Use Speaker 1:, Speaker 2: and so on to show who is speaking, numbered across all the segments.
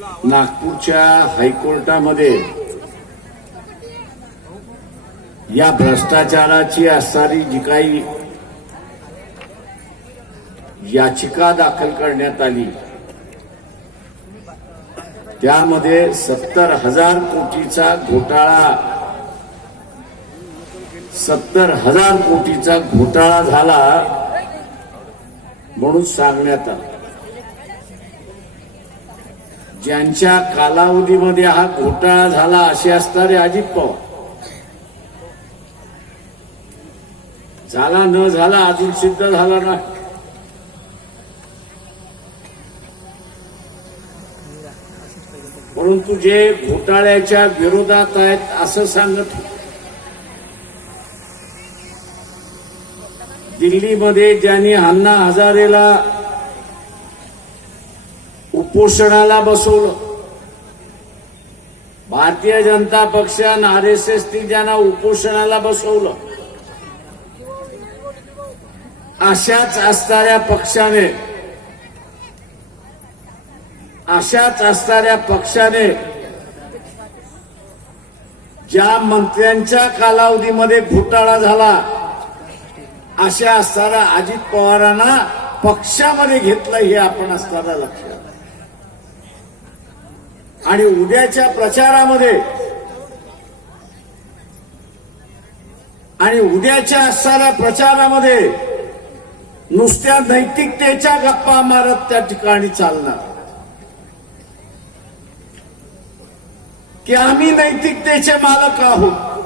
Speaker 1: नागपूरच्या हायकोर्टामध्ये या भ्रष्टाचाराची असणारी जी काही याचिका दाखल करण्यात आली त्यामध्ये सत्तर हजार कोटीचा घोटाळा सत्तर हजार कोटीचा घोटाळा झाला म्हणून सांगण्यात आला. ज्यांच्या कालावधीमध्ये हा घोटाळा झाला असे असणारे अजित पवार. झाला न झाला अजून सिद्ध झाला ना परंतु जे घोटाळ्याच्या विरोधात आहेत असं सांगत दिल्लीमध्ये ज्यांनी अण्णा हजारेला उपोषणाला बसवलं. भारतीय जनता पक्षानं आर एस एस टी ज्यांना उपोषणाला बसवलं. अशाच असणाऱ्या पक्षाने अशाच असणाऱ्या पक्षाने ज्या मंत्र्यांच्या कालावधीमध्ये घोटाळा झाला अशा असणाऱ्या अजित पवारांना पक्षामध्ये घेतलं हे आपण असताना लक्षात आणि उद्याच्या प्रचारामध्ये आणि उद्याच्या असणाऱ्या प्रचारामध्ये नुसत्या नैतिकतेच्या गप्पा मारत त्या ठिकाणी चालणार. की आम्ही नैतिकतेचे मालक आहोत.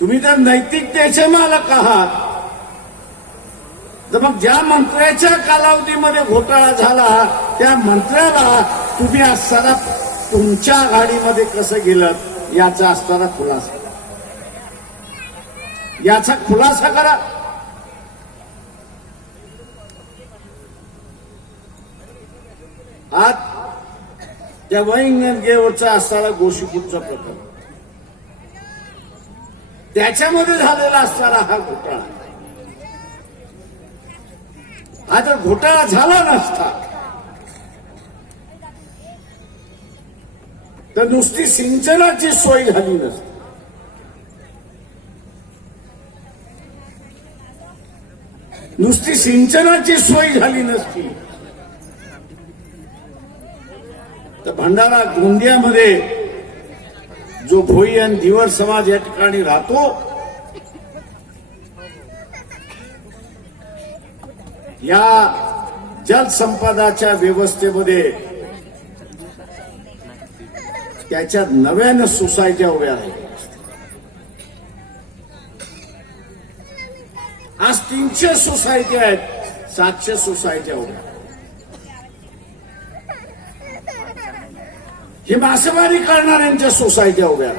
Speaker 1: तुम्ही तर नैतिकतेचे मालक आहात. तर मग ज्या मंत्र्याच्या कालावधीमध्ये घोटाळा झाला त्या मंत्र्याला तुम्ही असताना तुमच्या आघाडीमध्ये कसं गेलं याचा असताना खुलासा याचा खुलासा करा. आज त्या वैंगेवरचा असणारा गोशीपूरचा प्रकार त्याच्यामध्ये झालेला असणारा हा घोटाळा. हा जर घोटाळा झाला नसता तर नुसती सिंचनाची सोय झाली नसती. नुसती सिंचनाची सोय झाली नसती. तर भंडारा गोंदियामध्ये जो भोई आणि धिवर समाज या ठिकाणी राहतो या जलसंपदाच्या व्यवस्थेमध्ये त्याच्यात नव्यानं सोसायट्या उभ्या आहेत आज तीनशे सोसायट्या आहेत सातशे सोसायट्या उभ्या हे मासेमारी करणाऱ्यांच्या सोसायट्या उभ्या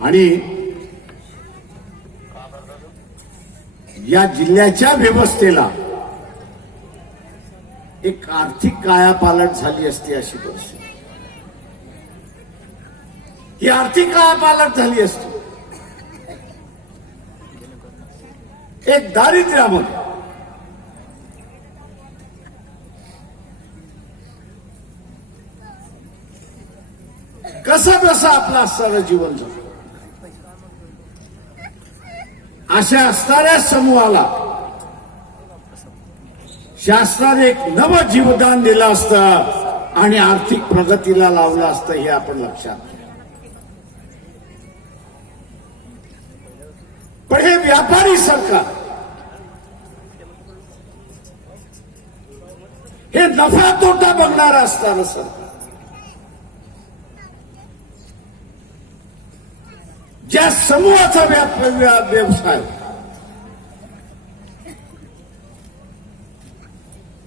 Speaker 1: आणि या जिल्ह्याच्या व्यवस्थेला एक आर्थिक कायापालट झाली असती अशी परिस्थिती ही आर्थिक कायापालट झाली असती. एक दारिद्र्यामध्ये. कसा कसं आपला असणारं जीवन झालं अशा असणाऱ्या समूहाला शासनाने एक नवं जीवदान दिलं असतं आणि आर्थिक प्रगतीला लावलं असतं हे आपण लक्षात घ्या. पण हे व्यापारी सरकार हे नफा तोटा बघणार असणार सरकार ज्या समूहाचा व्याप व्यवसाय.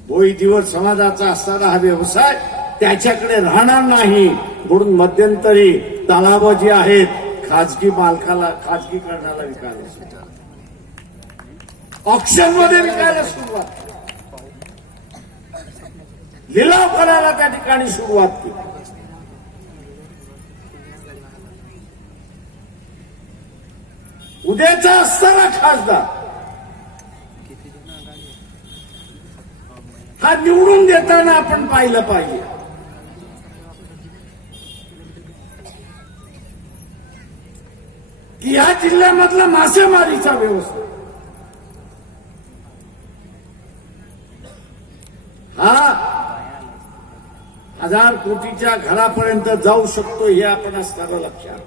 Speaker 1: भोई दिवस समाजाचा असणारा हा व्यवसाय त्याच्याकडे राहणार नाही. म्हणून मध्यंतरी तलाव जी आहेत खाजगी मालकाला खाजगी करण्याला विकायला सुरुवात. ऑप्शनमध्ये विकायला सुरुवात. लिलाव करायला त्या ठिकाणी सुरुवात केली. उद्याचा असताना खासदार. हा निवडून देताना आपण पाहिलं पाहिजे. की या जिल्ह्यामधला मासेमारीचा व्यवस्था. हा हजार कोटीच्या घरापर्यंत जाऊ शकतो हे आपण असताना लक्षात.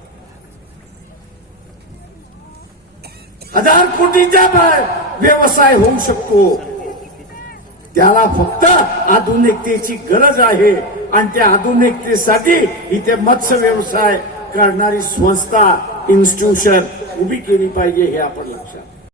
Speaker 1: हजार कोटीचा व्यवसाय होऊ शकतो. त्याला फक्त आधुनिकतेची गरज आहे आणि त्या आधुनिकतेसाठी इथे मत्स्य व्यवसाय करणारी संस्था इन्स्टिट्यूशन उभी केली पाहिजे हे आपण लक्षात